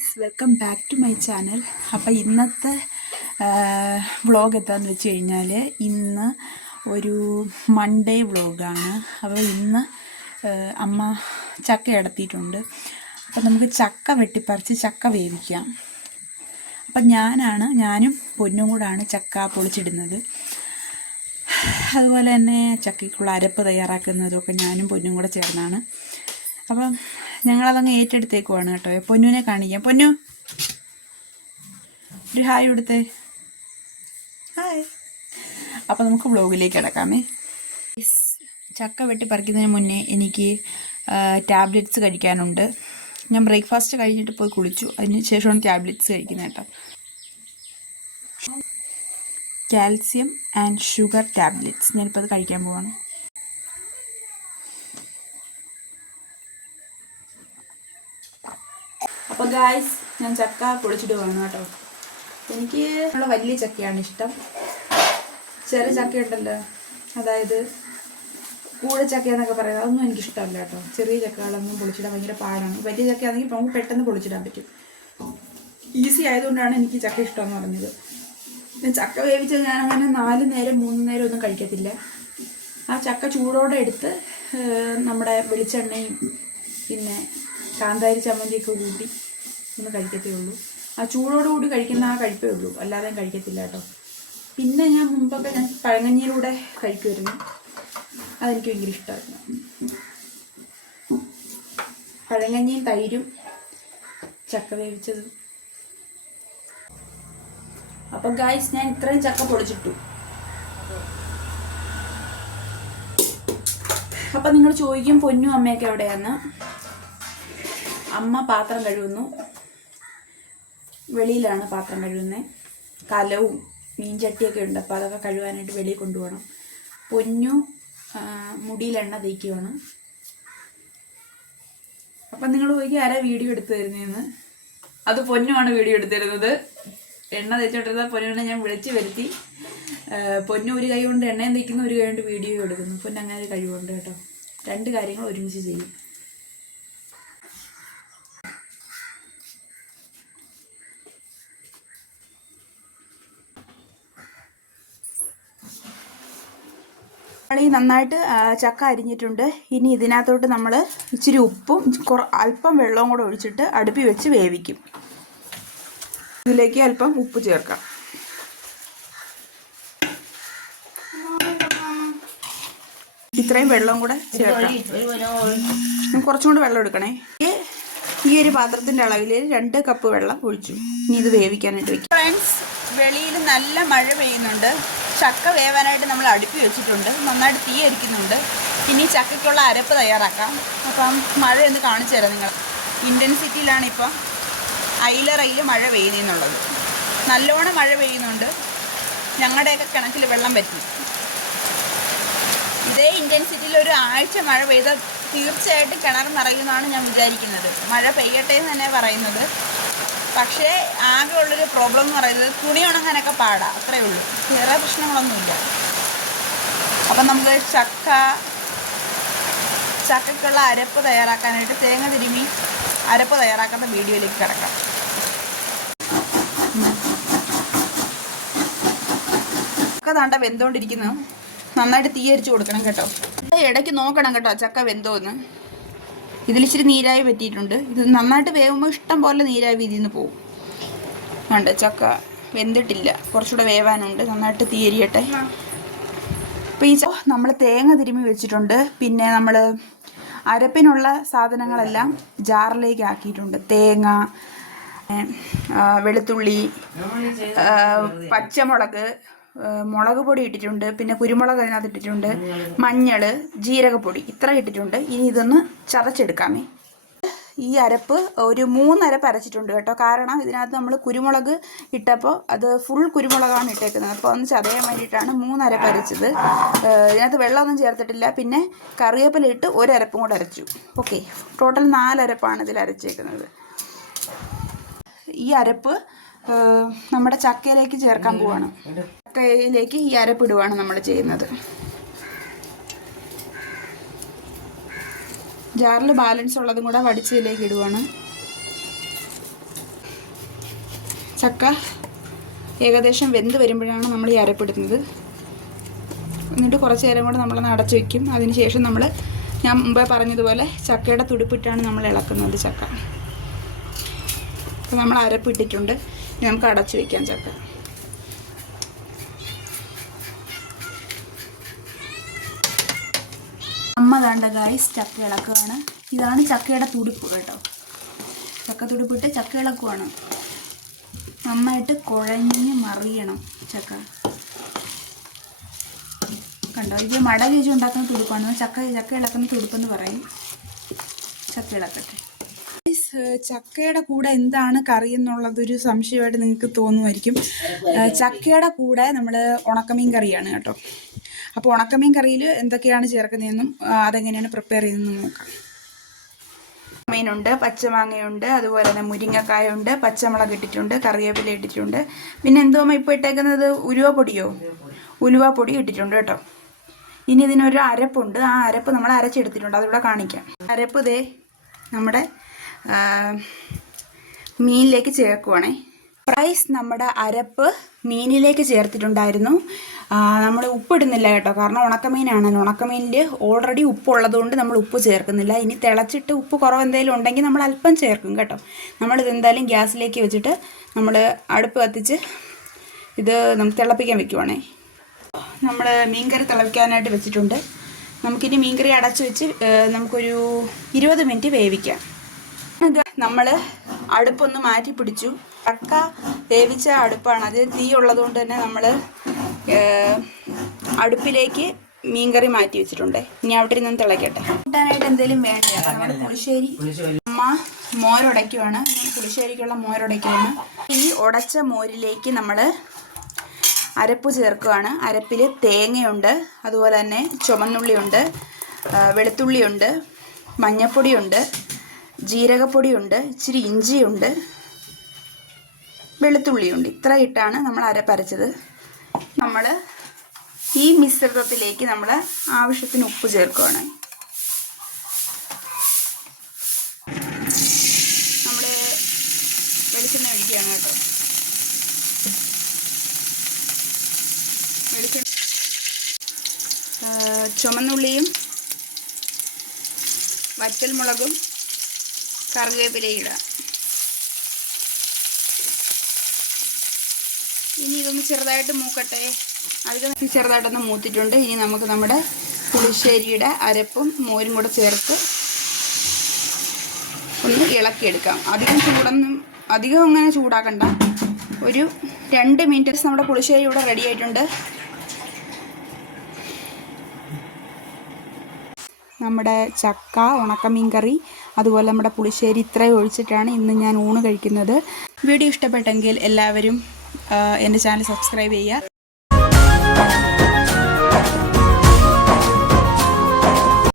Guys, welcome back to my channel. അപ്പോൾ ഇന്നത്തെ vlog എന്താണെന്ന് വെച്ച് കഴിഞ്ഞാൽ ഇന്ന് ഒരു മൺഡേ വ്ളോഗാണ്. അപ്പോൾ ഇന്ന് അമ്മ ചക്ക അടത്തിയിട്ടുണ്ട്. അപ്പോൾ നമുക്ക് ചക്ക വെട്ടിപ്പറിച്ച് ചക്ക വേവിക്കാം. അപ്പം ഞാനും പൊന്നും കൂടാണ് ചക്ക പൊളിച്ചിടുന്നത്. അതുപോലെ തന്നെ ചക്കയ്ക്കുള്ള അരപ്പ് തയ്യാറാക്കുന്നതൊക്കെ ഞാനും പൊന്നും കൂടെ ചേർന്നാണ്. അപ്പം ഞങ്ങളതങ്ങ് ഏറ്റെടുത്തേക്കുവാണ് കേട്ടോ. പൊന്നുവിനെ കാണിക്കാം. പൊന്നു, ഒരു ഹായ് കൊടുത്തേ. ഹായ്. അപ്പോൾ നമുക്ക് വ്ളോഗിലേക്ക് കിടക്കാമേ. ചക്ക വെട്ടി പറിക്കുന്നതിന് മുന്നേ എനിക്ക് ടാബ്ലറ്റ്സ് കഴിക്കാനുണ്ട്. ഞാൻ ബ്രേക്ക്ഫാസ്റ്റ് കഴിഞ്ഞിട്ട് പോയി കുളിച്ചു. അതിന് ശേഷമാണ് ടാബ്ലറ്റ്സ് കഴിക്കുന്നത് കേട്ടോ. Calcium and sugar tablets. ഞാനിപ്പോൾ അത് കഴിക്കാൻ പോവാണ്. അപ്പോൾ ഗായ്സ്, ഞാൻ ചക്ക പൊളിച്ചിടുവാണ് കേട്ടോ. എനിക്ക് വലിയ ചക്കയാണ് ഇഷ്ടം. ചെറിയ ചക്ക ഉണ്ടല്ലോ, അതായത് കൂഴച്ചക്ക എന്നൊക്കെ പറയുന്നത്, അതൊന്നും എനിക്കിഷ്ടമല്ല കേട്ടോ. ചെറിയ ചക്കകളൊന്നും പൊളിച്ചിടാൻ ഭയങ്കര പാടാണ്. വലിയ ചക്കയാണെങ്കിൽ നമുക്ക് പെട്ടെന്ന് പൊളിച്ചിടാൻ പറ്റും. ഈസി ആയതുകൊണ്ടാണ് എനിക്ക് ചക്ക ഇഷ്ടമെന്ന് പറഞ്ഞത്. ചക്ക വേവിച്ചത് ഞാൻ അങ്ങനെ 4 നേരം 3 നേരം ഒന്നും കഴിക്കത്തില്ല. ആ ചക്ക ചൂടോടെ എടുത്ത് നമ്മുടെ വെളിച്ചെണ്ണയും പിന്നെ കാന്താരി ചമ്മന്തിയൊക്കെ കൂട്ടി ഒന്ന് കഴിക്കത്തേ ഉള്ളൂ. ആ ചൂടോടുകൂടി കഴിക്കുന്ന ആ കഴിപ്പേ ഉള്ളൂ, അല്ലാതെ കഴിക്കത്തില്ല കേട്ടോ. പിന്നെ ഞാൻ മുമ്പൊക്കെ പഴങ്കഞ്ഞിയിലൂടെ കഴിക്കുമായിരുന്നു. അതെനിക്ക് ഭയങ്കര ഇഷ്ടമായിരുന്നു. പഴങ്കഞ്ഞിയും തൈരും ചക്ക വേവിച്ചതും. അപ്പം ഗായ്സ്, ഞാൻ ഇത്രയും ചക്ക പൊളിച്ചിട്ടു. അപ്പം നിങ്ങൾ ചോദിക്കും പൊന്നും അമ്മയൊക്കെ എവിടെയാന്ന്. അമ്മ പാത്രം കഴുകുന്നു. വെളിയിലാണ് പാത്രം കഴുകുന്നത്. കലവും മീൻചട്ടിയൊക്കെ ഉണ്ട്. അപ്പോൾ അതൊക്കെ കഴുകാനായിട്ട് വെളിയിൽ കൊണ്ടുപോകണം. പൊന്നു മുടിയിൽ എണ്ണ തേക്കുവാണ്. അപ്പം നിങ്ങൾ ചോദിക്കും ആരാ വീഡിയോ എടുത്തു തരുന്നതെന്ന്. അത് പൊന്നുമാണ് വീഡിയോ എടുത്തു തരുന്നത്. എണ്ണ തേച്ചോണ്ടിരുന്ന പൊന്നുവിനെ ഞാൻ വിളിച്ച് വരുത്തി. പൊന്നു ഒരു കൈ കൊണ്ട് എണ്ണയും തേക്കുന്നു, ഒരു കൈ കൊണ്ട് വീഡിയോ എടുക്കുന്നു. പൊന്നു അങ്ങനെ കഴിവുണ്ട് കേട്ടോ. 2 കാര്യങ്ങൾ ഒരുമിച്ച് ചെയ്യും. നന്നായിട്ട് ചക്ക അരിഞ്ഞിട്ടുണ്ട്. ഇനി ഇതിനകത്തോട്ട് നമ്മൾ ഇച്ചിരി ഉപ്പും അല്പം വെള്ളവും കൂടെ ഒഴിച്ചിട്ട് അടുപ്പിൽ വെച്ച് വേവിക്കും. ഇതിലേക്ക് അല്പം ഉപ്പ് ചേർക്കാം. ഇത്രയും വെള്ളം കൂടെ ചേർക്കാം. കുറച്ചും കൂടെ വെള്ളം എടുക്കണേ. ഈ ഒരു പാത്രത്തിൻ്റെ അളവിൽ 2 കപ്പ് വെള്ളം ഒഴിച്ചു. ഇനി ഇത് വേവിക്കാനായിട്ട് വയ്ക്കും. ഫ്രണ്ട്സ്, വെളിയിൽ നല്ല മഴ പെയ്യുന്നുണ്ട്. ചക്ക വേവാനായിട്ട് നമ്മൾ അടുപ്പി വെച്ചിട്ടുണ്ട്. നന്നായിട്ട് തീ അരിക്കുന്നുണ്ട്. ഇനി ചക്കയ്ക്കുള്ള അരപ്പ് തയ്യാറാക്കാം. അപ്പം മഴ ഒന്ന് കാണിച്ചു തരാം നിങ്ങൾ. ഇൻറ്റൻസിറ്റിയിലാണ് ഇപ്പം അയിലറയിൽ മഴ പെയ്യുന്നുള്ളത്. നല്ലോണം മഴ പെയ്യുന്നുണ്ട്. ഞങ്ങളുടെയൊക്കെ കിണറ്റിൽ വെള്ളം പറ്റി. ഇതേ ഇൻറ്റൻസിറ്റിയിൽ ഒരു ആഴ്ച മഴ പെയ്താൽ തീർച്ചയായിട്ടും കിണർ നിറയുമെന്നാണ് ഞാൻ വിചാരിക്കുന്നത്. മഴ പെയ്യട്ടെ എന്ന് തന്നെ പറയുന്നത്. പക്ഷേ ആകെ ഉള്ളൊരു പ്രോബ്ലം എന്ന് പറയുന്നത് തുണി ഉണങ്ങാനൊക്കെ പാടാം, അത്രയേ ഉള്ളൂ. വേറെ പ്രശ്നങ്ങളൊന്നുമില്ല. അപ്പം നമുക്ക് ചക്കയ്ക്കുള്ള അരപ്പ് തയ്യാറാക്കാനായിട്ട് തേങ്ങ തിരുമ്മി അരപ്പ് തയ്യാറാക്കുന്ന വീഡിയോയിലേക്ക് കിടക്കാം. ചക്ക താണ്ട വെന്തോണ്ടിരിക്കുന്നു. നന്നായിട്ട് തീ അരിച്ച് കൊടുക്കണം കേട്ടോ. ഇടയ്ക്ക് നോക്കണം കേട്ടോ ചക്ക വെന്തോന്ന്. ഇതിലിച്ചിരി നീരായി പറ്റിയിട്ടുണ്ട്. ഇത് നന്നായിട്ട് വേവുമ്പോൾ ഇഷ്ടം പോലെ നീരാവി ഇതിൽ നിന്ന് പോകും. വേണ്ട, ചക്ക വെന്തിട്ടില്ല, കുറച്ചുകൂടെ വേവാനുണ്ട്. നന്നായിട്ട് തീ അരിയട്ടെ. അപ്പോൾ ഈ നമ്മൾ തേങ്ങ തിരുമ്മി വെച്ചിട്ടുണ്ട്. പിന്നെ നമ്മൾ അരപ്പിനുള്ള സാധനങ്ങളെല്ലാം ജാറിലേക്ക് ആക്കിയിട്ടുണ്ട്. തേങ്ങ, വെളുത്തുള്ളി, പച്ചമുളക്, മുളക് പൊടി ഇട്ടിട്ടുണ്ട്. പിന്നെ കുരുമുളക് അതിനകത്ത് ഇട്ടിട്ടുണ്ട്. മഞ്ഞൾ, ജീരകപ്പൊടി ഇത്ര ഇട്ടിട്ടുണ്ട്. ഇനി ഇതൊന്ന് ചതച്ചെടുക്കാമേ. ഈ അരപ്പ് ഒരു 3 അരപ്പ് അരച്ചിട്ടുണ്ട് കേട്ടോ. കാരണം ഇതിനകത്ത് നമ്മൾ കുരുമുളക് ഇട്ടപ്പോൾ അത് ഫുൾ കുരുമുളകാണ് ഇട്ടേക്കുന്നത്. അപ്പോൾ ഒന്ന് ചതയാൻ വേണ്ടിയിട്ടാണ് 3 അരപ്പ് അരച്ചത്. ഇതിനകത്ത് വെള്ളമൊന്നും ചേർത്തിട്ടില്ല. പിന്നെ കറിവേപ്പില ഇട്ട് 1 അരപ്പും കൂടെ അരച്ചു. ഓക്കെ, ടോട്ടൽ 4 അരപ്പാണ് ഇതിൽ അരച്ചേക്കുന്നത്. ഈ അരപ്പ് നമ്മുടെ ചക്കയിലേക്ക് ചേർക്കാൻ പോവാണ്. ചക്കയിലേക്ക് ഈ അരപ്പിടുവാണ് നമ്മൾ ചെയ്യുന്നത്. ജാറിൽ ബാലൻസ് ഉള്ളതും കൂടെ വടിച്ചതിലേക്ക് ഇടുവാണ്. ചക്ക ഏകദേശം വെന്ത് വരുമ്പോഴാണ് നമ്മൾ ഈ അരപ്പിടുന്നത്. എന്നിട്ട് കുറച്ച് നേരം കൂടെ നമ്മളൊന്ന് അടച്ചു വയ്ക്കും. അതിനുശേഷം ഞാൻ മുമ്പേ പറഞ്ഞതുപോലെ ചക്കയുടെ തുടുപ്പിട്ടാണ് നമ്മൾ ഇളക്കുന്നത് ചക്ക. അപ്പോൾ നമ്മൾ അരപ്പിട്ടിട്ടുണ്ട്. ഇനി നമുക്ക് അടച്ചു വയ്ക്കാം ചക്ക. അമ്മ വേണ്ട ഗായ്സ് ചക്ക ഇളക്കുകയാണ്. ഇതാണ് ചക്കയുടെ തുടുപ്പ് കേട്ടോ. ചക്ക തുടുപ്പിട്ട് ചക്ക ഇളക്കുവാണ്. നന്നായിട്ട് കുഴഞ്ഞ് മറിയണം ചക്ക. കണ്ടോ, ഇത് മട ചേച്ചി ഉണ്ടാക്കുന്ന തുടുപ്പാണ്. ചക്ക ഇളക്കുന്ന തുടുപ്പെന്ന് പറയും. ചക്ക ഇളക്കട്ടെ. ചക്കയുടെ കൂടെ എന്താണ് കറി എന്നുള്ളതൊരു സംശയമായിട്ട് നിങ്ങൾക്ക് തോന്നുമായിരിക്കും. ചക്കയുടെ കൂടെ നമ്മൾ ഉണക്കമീൻ കറിയാണ് കേട്ടോ. അപ്പോൾ ഉണക്കമീൻ കറിയിൽ എന്തൊക്കെയാണ് ചേർക്കുന്നതെന്നും അതെങ്ങനെയാണ് പ്രിപ്പയർ ചെയ്യുന്നതെന്നും നോക്കാം. മീനുണ്ട്, പച്ചമാങ്ങയുണ്ട്, അതുപോലെ തന്നെ മുരിങ്ങക്കായുണ്ട്, പച്ചമുളക് ഇട്ടിട്ടുണ്ട്, കറിവേപ്പില ഇട്ടിട്ടുണ്ട്. പിന്നെ എന്തോമ്മ ഇപ്പോൾ ഇട്ടേക്കുന്നത് ഉലുവാപ്പൊടി ഇട്ടിട്ടുണ്ട് കേട്ടോ. ഇനി ഇതിനൊരു അരപ്പുണ്ട്. ആ അരപ്പ് നമ്മൾ അരച്ചെടുത്തിട്ടുണ്ട്. അതിവിടെ കാണിക്കാം. അരപ്പ് ദേ നമ്മുടെ മീനിലേക്ക് ചേർക്കുവാണേ. നമ്മുടെ അരപ്പ് മീനിലേക്ക് ചേർത്തിട്ടുണ്ടായിരുന്നു. നമ്മൾ ഉപ്പിടുന്നില്ല കേട്ടോ, കാരണം ഉണക്കമീനാണല്ലോ. ഉണക്കമീനിൽ ഓൾറെഡി ഉപ്പുള്ളതുകൊണ്ട് നമ്മൾ ഉപ്പ് ചേർക്കുന്നില്ല. ഇനി തിളച്ചിട്ട് ഉപ്പ് കുറവ് എന്തെങ്കിലും ഉണ്ടെങ്കിൽ നമ്മൾ അല്പം ചേർക്കും കേട്ടോ. നമ്മളിതെന്തായാലും ഗ്യാസിലേക്ക് വെച്ചിട്ട് നമ്മൾ അടുപ്പ് കത്തിച്ച് ഇത് നമുക്ക് തിളപ്പിക്കാൻ വെക്കുവാണേ. നമ്മൾ മീൻകറി തിളപ്പിക്കാനായിട്ട് വെച്ചിട്ടുണ്ട്. നമുക്കിനി മീൻകറി അടച്ചു വെച്ച് നമുക്കൊരു 20 മിനിറ്റ് വേവിക്കാം. നമ്മൾ അടുപ്പൊന്ന് മാറ്റി പിടിച്ചു. ചക്ക വേവിച്ച അടുപ്പാണ്, അത് തീ ഉള്ളതുകൊണ്ട് തന്നെ നമ്മൾ അടുപ്പിലേക്ക് മീൻകറി മാറ്റി വെച്ചിട്ടുണ്ട്. ഇനി അവിടെ ഇരുന്ന് തിളയ്ക്കട്ടെ. കൂട്ടാനായിട്ട് എന്തെങ്കിലും വേണ്ട. നമ്മുടെ പുളിശ്ശേരി അമ്മ മോരുടയ്ക്കുവാണ്. പുളിശ്ശേരിക്കുള്ള മോരുടയ്ക്കുവാണ്. ഈ ഉടച്ച മോരിലേക്ക് നമ്മൾ അരപ്പ് ചേർക്കുകയാണ്. അരപ്പിൽ തേങ്ങയുണ്ട്, അതുപോലെ തന്നെ ചുമന്നുള്ളിയുണ്ട്, വെളുത്തുള്ളിയുണ്ട്, മഞ്ഞൾപ്പൊടിയുണ്ട്, ജീരകപ്പൊടിയുണ്ട്, ഇച്ചിരി ഇഞ്ചിയുണ്ട്, വെളുത്തുള്ളിയുണ്ട്. ഇത്ര ഇട്ടാണ് നമ്മൾ അരപ്പരച്ചത്. നമ്മൾ ഈ മിശ്രിതത്തിലേക്ക് നമ്മൾ ആവശ്യത്തിന് ഉപ്പ് ചേർക്കുകയാണ്. നമ്മൾ വെളിച്ചെണ്ണ ഒഴിക്കുകയാണ് കേട്ടോ. ചുമന്നുള്ളിയും വറ്റൽമുളകും കറിവേപ്പിലയും ഇടാം. ഇനി ഇതൊന്ന് ചെറുതായിട്ട് മൂക്കട്ടെ. അധികം ചെറുതായിട്ടൊന്ന് മൂത്തിട്ടുണ്ട്. ഇനി നമുക്ക് നമ്മുടെ പുളിശ്ശേരിയുടെ അരപ്പും മോരും കൂടെ ചേർത്ത് ഒന്ന് ഇളക്കിയെടുക്കാം. അധികം അങ്ങനെ ചൂടാക്കണ്ട. ഒരു 2 മിനിറ്റ് നമ്മുടെ പുളിശ്ശേരി ഇവിടെ റെഡി ആയിട്ടുണ്ട്. നമ്മുടെ ചക്ക, ഉണക്കമീൻ കറി, അതുപോലെ നമ്മുടെ പുളിശ്ശേരി ഇത്രയും ഒഴിച്ചിട്ടാണ് ഇന്ന് ഞാൻ ഊണ് കഴിക്കുന്നത്. വീഡിയോ ഇഷ്ടപ്പെട്ടെങ്കിൽ എല്ലാവരും എൻ്റെ ചാനൽ സബ്സ്ക്രൈബ് ചെയ്യുക.